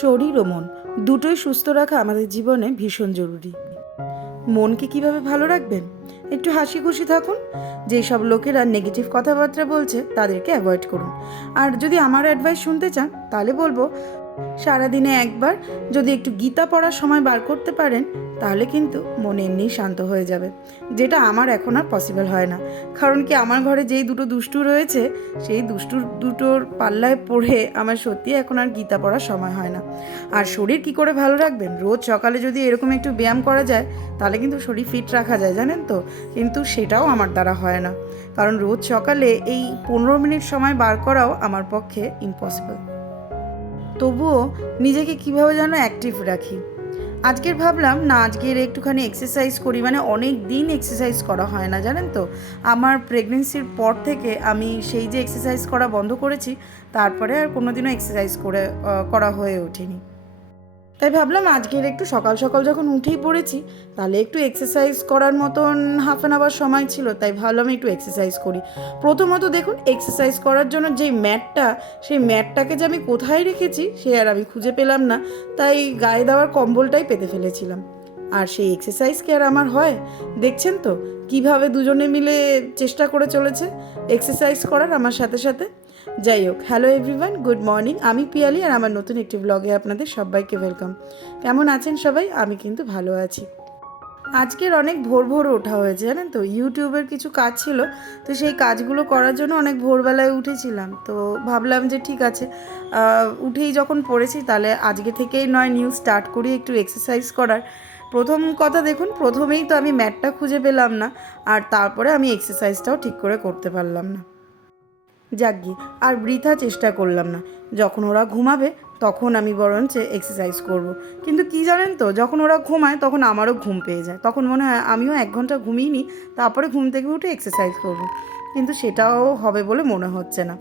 শরীর ও মন দুটোই সুস্থ রাখা আমাদের জীবনে ভীষণ জরুরি। মনকে কিভাবে ভালো রাখবেন? একটু হাসি খুশি থাকুন। যেই সব লোকেরা নেগেটিভ কথাবার্তা বলছে তাদেরকে অ্যাভয়েড করুন। আর যদি আমার অ্যাডভাইস শুনতে চান তাহলে বলবো, সারাদিনে একবার যদি একটু গীতা পড়ার সময় বার করতে পারেন তাহলে কিন্তু মন এমনিই শান্ত হয়ে যাবে, যেটা আমার এখন আর পসিবল হয় না। কারণ কি, আমার ঘরে যেই দুটো দুষ্টু রয়েছে সেই দুটোর পাল্লায় পড়ে আমার সত্যি এখন আর গীতা পড়ার সময় হয় না। আর শরীর কি করে ভালো রাখবেন? রোজ সকালে যদি এরকম একটু ব্যায়াম করা যায় তাহলে কিন্তু শরীর ফিট রাখা যায়, জানেন তো। কিন্তু সেটাও আমার দ্বারা হয় না, কারণ রোজ সকালে এই 15 মিনিট সময় বার করাও আমার পক্ষে ইম্পসিবল। তবুও নিজেকে কীভাবে যেন অ্যাক্টিভ রাখি। আজকের ভাবলাম না, আজকের একটুখানি এক্সারসাইজ করি। মানে অনেক দিন এক্সারসাইজ করা হয় না, জানেন তো। আমার প্রেগনেন্সির পর থেকে আমি সেই যে এক্সারসাইজ করা বন্ধ করেছি, তারপরে আর কোনো দিনও এক্সারসাইজ করা হয়ে ওঠেনি। তাই ভাবলাম আজকের একটু সকাল সকাল যখন উঠেই পড়েছি, তাহলে একটু এক্সারসাইজ করার মতন হাফ অ্যান আওয়ার সময় ছিল, তাই ভাবলাম একটু এক্সারসাইজ করি। প্রথমত দেখুন, এক্সারসাইজ করার জন্য যেই ম্যাটটা, সেই ম্যাটটাকে যে আমি কোথায় রেখেছি সে আর আমি খুঁজে পেলাম না, তাই গায়ে দেওয়ার কম্বলটাই পেতে ফেলেছিলাম। আর সেই এক্সারসাইজ কি আর আমার হয়? দেখছেন তো কিভাবে দুজনে মিলে চেষ্টা করে চলেছে এক্সারসাইজ করার আমার সাথে সাথে। যাই হোক, হ্যালো এভরিওয়ান, গুড মর্নিং। আমি পিয়ালি, আর আমার নতুন একটি ব্লগে আপনাদের সবাইকে ওয়েলকাম। কেমন আছেন সবাই? আমি কিন্তু ভালো আছি। আজকের অনেক ভোর ভোর ওঠা হয়েছে, জানেন তো। ইউটিউবের কিছু কাজ ছিল, তো সেই কাজগুলো করার জন্য অনেক ভোরবেলায় উঠেছিলাম। তো ভাবলাম যে ঠিক আছে, উঠেই যখন পড়েছি তাহলে আজকে থেকেই নয় নিউ স্টার্ট করি একটু এক্সারসাইজ করার। প্রথম কথা দেখুন, প্রথমেই তো আমি ম্যাটটা খুঁজে পেলাম না, আর তারপরে আমি এক্সারসাইজটাও ঠিক করে করতে পারলাম না। যাকগে, আর বৃথা চেষ্টা করলাম না। যখন ওরা ঘুমাবে তখন আমি বরঞ্চ এক্সারসাইজ করব। কিন্তু কি জানেন তো, যখন ওরা ঘুমায় তখন আমারও ঘুম পেয়ে যায়। তখন মনে হয় আমিও 1 ঘন্টা ঘুমিয়ে নিই, তারপরে ঘুম থেকে উঠে এক্সারসাইজ করব। কিন্তু সেটাও হবে বলে মনে হচ্ছে না।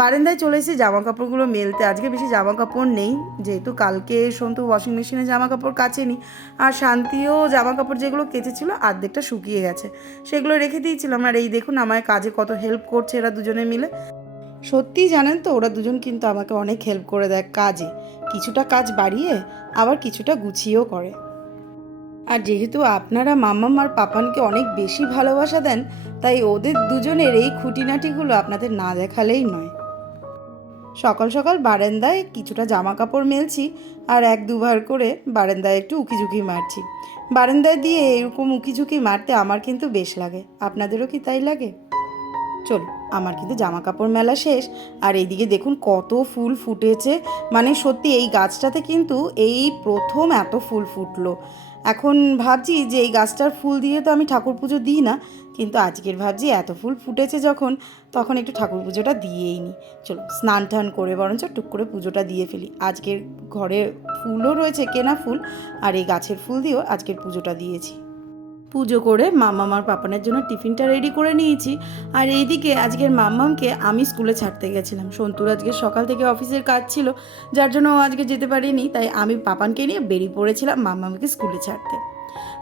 বারান্দায় চলে এসেছি জামা কাপড়গুলো মেলতে। আজকে বেশি জামা কাপড় নেই, যেহেতু কালকে সন্তু ওয়াশিং মেশিনে জামা কাপড় কাচেনি। আর শান্তিও জামা কাপড় যেগুলো কেচেছিল অর্ধেকটা শুকিয়ে গেছে, সেগুলো রেখে দিয়েছিলাম। আর এই দেখুন আমায় কাজে কত হেল্প করছে এরা দুজনে মিলে। সত্যিই জানেন তো, ওরা দুজন কিন্তু আমাকে অনেক হেল্প করে দেয় কাজে। কিছুটা কাজ বাড়িয়ে আবার কিছুটা গুছিয়েও করে। আর যেহেতু আপনারা মাম্মাম আর পাপানকে অনেক বেশি ভালোবাসা দেন, তাই ওদের দুজনের এই খুঁটিনাটিগুলো আপনাদের না দেখালেই নয়। সকাল সকাল বারান্দায় কিছুটা জামা কাপড় মেলছি, আর 1-2 বার করে বারান্দায় একটু উকিঝুঁকি মারছি। বারান্দায় দিয়ে এরকম উকিঝুঁকি মারতে আমার কিন্তু বেশ লাগে। আপনাদেরও কি তাই লাগে? চল, আমার কিন্তু জামা কাপড় মেলা শেষ। আর এইদিকে দেখুন কত ফুল ফুটেছে। মানে সত্যি এই গাছটাতে কিন্তু এই প্রথম এত ফুল ফুটলো। এখন ভাবছি যে এই গাছটার ফুল দিয়ে তো আমি ঠাকুর পুজো দিই না, কিন্তু আজকের ভাবছি এত ফুল ফুটেছে যখন, তখন একটু ঠাকুর পুজোটা দিয়েই নিই। চলো স্নান টান করে বরঞ্চ টুক করে পুজোটা দিয়ে ফেলি। আজকের ঘরে ফুলও রয়েছে, কেনা ফুল, আর এই গাছের ফুল দিয়েও আজকের পুজোটা দিয়েছি। পুজো করে মাম্মাম আর পাপানের জন্য টিফিনটা রেডি করে নিয়েছি। আর এইদিকে আজকের মাম্মামকে আমি স্কুলে ছাড়তে গেছিলাম। সন্তুর আজকে সকাল থেকে অফিসের কাজ ছিল, যার জন্য ও আজকে যেতে পারিনি। তাই আমি পাপানকে নিয়ে বেরিয়ে পড়েছিলাম মাম্মামকে স্কুলে ছাড়তে।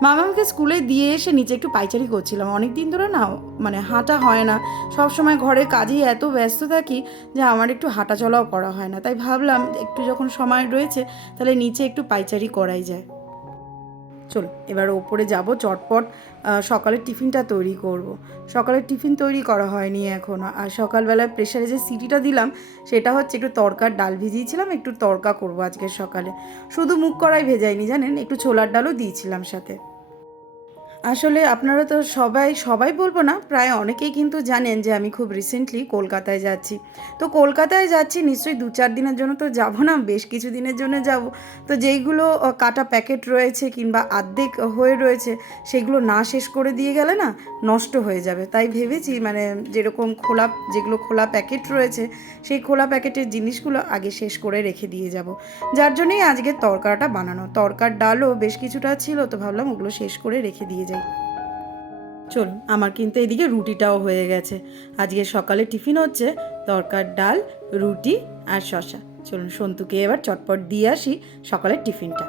মামাকে স্কুলে দিয়ে এসে নিচে একটু পাইচারি করছিলাম। অনেক দিন ধরে না, মানে হাঁটা হয় না। সব সময় ঘরের কাজেই এত ব্যস্ত থাকি যে আমার একটু হাঁটা চলাও করা হয় না। তাই ভাবলাম একটু যখন সময় রয়েছে তাহলে নিচে একটু পাইচারি করাই যায়। চলো এবার ওপরে যাব চটপট সকালের টিফিনটা তৈরি করব। সকালের টিফিন তৈরি করা হয়নি এখনও। আর সকালবেলায় প্রেশারে যে সিটিটা দিলাম সেটা হচ্ছে একটু তড়কার ডাল ভিজিয়েছিলাম, একটু তড়কা করব আজকের সকালে। শুধু মুগ কড়াই ভেজাইনি জানেন, একটু ছোলার ডালও দিয়েছিলাম সাথে। আসলে আপনারা তো সবাই সবাই বলবো না, প্রায় অনেকেই কিন্তু জানেন যে আমি খুব রিসেন্টলি কলকাতায় যাচ্ছি। তো কলকাতায় যাচ্ছি নিশ্চয়ই 2-4 দিনের জন্য তো যাব না, বেশ কিছু দিনের জন্য যাব। তো যেইগুলো কাটা প্যাকেট রয়েছে কিংবা আর্ধেক হয়ে রয়েছে, সেগুলো না শেষ করে দিয়ে গেলে না নষ্ট হয়ে যাবে। তাই ভেবেছি মানে যেরকম যেগুলো খোলা প্যাকেট রয়েছে সেই খোলা প্যাকেটের জিনিসগুলো আগে শেষ করে রেখে দিয়ে যাব। যার জন্যই আজকের তরকাটা বানানো। তরকার ডালও বেশ কিছুটা ছিল, তো ভাবলাম ওগুলো শেষ করে রেখে দিয়ে যাই। চলুন, আমার কিন্তু এদিকে রুটিটাও হয়ে গেছে। আজকে সকালে টিফিন হচ্ছে তরকার ডাল, রুটি আর শশা। চলুন সন্তুকে এবার চটপট দিয়ে আসি সকালের টিফিনটা।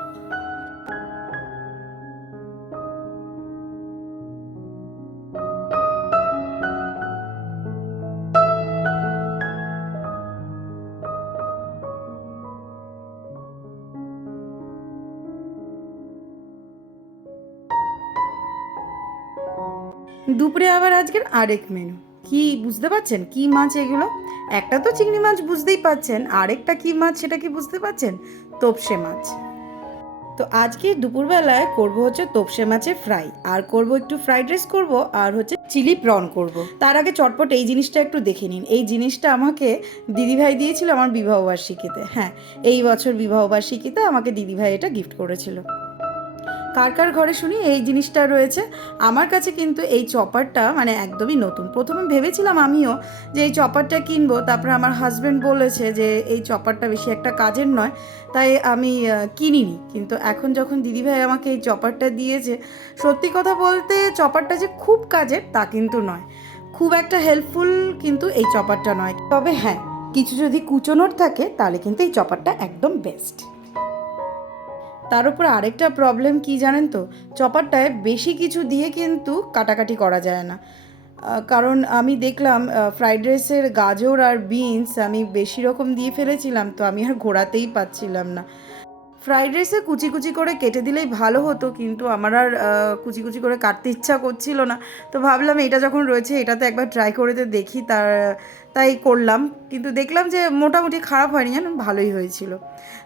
দুপুরে আবার আজকের আরেক মেনু। কি বুঝতে পারছেন কি মাছ এগুলো? একটা তো চিংড়ি মাছ বুঝতেই পাচ্ছেন, আরেকটা কি মাছ সেটা কি বুঝতে পারছেন? তোপসে মাছ। তো আজকে দুপুরবেলায় করব হচ্ছে তোপসে মাছের ফ্রাই, আর করব একটু ফ্রাইড রাইস করব, আর হচ্ছে চিলি প্রন করব। তার আগে চটপট এই জিনিসটা একটু দেখে নিন। এই জিনিসটা আমাকে দিদিভাই দিয়েছিল আমার বিবাহবার্ষিকীতে। হ্যাঁ, এই বছর বিবাহবার্ষিকীতে আমাকে দিদিভাই এটা গিফট করেছিল। কার কার ঘরে শুনি এই জিনিসটা রয়েছে। আমার কাছে কিন্তু এই চপারটা মানে একদমই নতুন। প্রথমে ভেবেছিলাম আমিও যে এই চপারটা কিনবো, তারপরে আমার হাজব্যান্ড বলেছে যে এই চপারটা বেশি একটা কাজের নয়, তাই আমি কিনিনি। কিন্তু এখন যখন দিদিভাই আমাকে এই চপারটা দিয়েছে, সত্যি কথা বলতে চপারটা যে খুব কাজের তা কিন্তু নয়, খুব একটা হেল্পফুল কিন্তু এই চপারটা নয়। তবে হ্যাঁ, কিছু যদি কুচোনোর থাকে তাহলে কিন্তু এই চপারটা একদম বেস্ট। তার উপর আরেকটা প্রবলেম কি জানেন তো, চপারটায় বেশি কিছু দিয়ে কিন্তু কাটাকাটি করা যায় না। কারণ আমি দেখলাম ফ্রাইড রাইসের গাজর আর বিনস আমি বেশি রকম দিয়ে ফেলেছিলাম, তো আমি আর ঘোরাতেই পাচ্ছিলাম না। ফ্রাইড রাইসে কুচি কুচি করে কেটে দিলেই ভালো হতো, কিন্তু আমার আর কুচি কুচি করে কাটতে ইচ্ছা করছিল না। তো ভাবলাম এটা যখন রয়েছে এটাতে একবার ট্রাই করে তো দেখি, তাই করলাম। কিন্তু দেখলাম যে মোটামুটি খারাপ হয়নি, জানো, ভালোই হয়েছিল।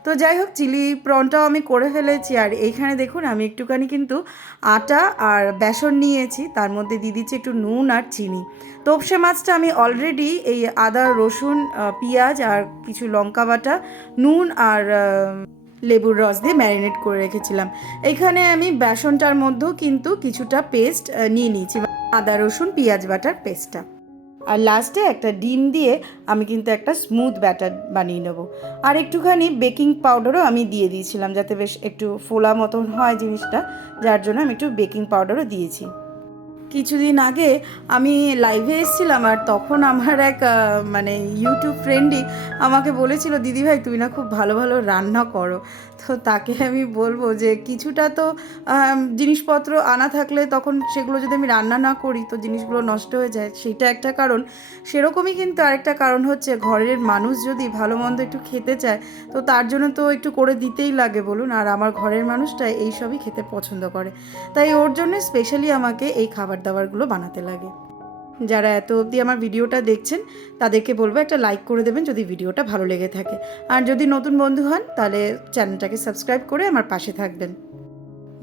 তো যাই হোক, চিলি প্রনটাও আমি করে ফেলেছি। আর এইখানে দেখুন আমি একটুখানি কিন্তু আটা আর বেসন নিয়েছি, তার মধ্যে দিয়ে দিচ্ছি একটু নুন আর চিনি। তোপসে মাছটা আমি অলরেডি এই আদা রসুন পেঁয়াজ আর কিছু লঙ্কা বাটা, নুন আর লেবুর রস দিয়ে ম্যারিনেট করে রেখেছিলাম। এখানে আমি বেসনটার মধ্যেও কিন্তু কিছুটা পেস্ট নিয়ে নিয়েছি, আদা রসুন পেঁয়াজ বাটার পেস্টটা। আর লাস্টে একটা ডিম দিয়ে আমি কিন্তু একটা স্মুথ ব্যাটার বানিয়ে নেবো। আর একটুখানি বেকিং পাউডারও আমি দিয়ে দিয়েছিলাম, যাতে বেশ একটু ফোলা মতন হয় জিনিসটা, যার জন্য আমি একটু বেকিং পাউডারও দিয়েছি। কিছুদিন আগে আমি লাইভে এসেছিলাম, আর তখন আমার এক মানে ইউটিউব ফ্রেন্ডই আমাকে বলেছিল, দিদিভাই তুমি না খুব ভালো ভালো রান্না করো। তো তাকে আমি বলবো যে কিছুটা তো জিনিসপত্র আনা থাকলে তখন সেগুলো যদি আমি রান্না না করি তো জিনিসগুলো নষ্ট হয়ে যায়, সেইটা একটা কারণ। সেরকমই কিন্তু আরেকটা কারণ হচ্ছে ঘরের মানুষ যদি ভালো মন্দ একটু খেতে চায়, তো তার জন্য তো একটু করে দিতেই লাগে বলুন। আর আমার ঘরের মানুষটা এইসবই খেতে পছন্দ করে, তাই ওর জন্য স্পেশালি আমাকে এই খাবার দাবারগুলো বানাতে লাগে। যারা এত অবধি আমার ভিডিওটা দেখছেন তাদেরকে বলবো একটা লাইক করে দেবেন যদি ভিডিওটা ভালো লেগে থাকে, আর যদি নতুন বন্ধু হন তাহলে চ্যানেলটাকে সাবস্ক্রাইব করে আমার পাশে থাকবেন।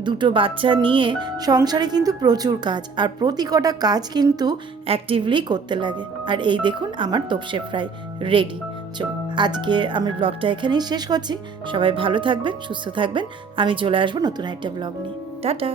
দুটো বাচ্চা নিয়ে সংসারে কিন্তু প্রচুর কাজ, আর প্রতি কটা কাজ কিন্তু অ্যাক্টিভলি করতে লাগে। আর এই দেখুন আমার তোপসে ফ্রাই রেডি। চলো, আজকে আমি ব্লগটা এখানেই শেষ করছি। সবাই ভালো থাকবেন, সুস্থ থাকবেন। আমি চলে আসবো নতুন একটা ব্লগ নিয়ে। টাটা।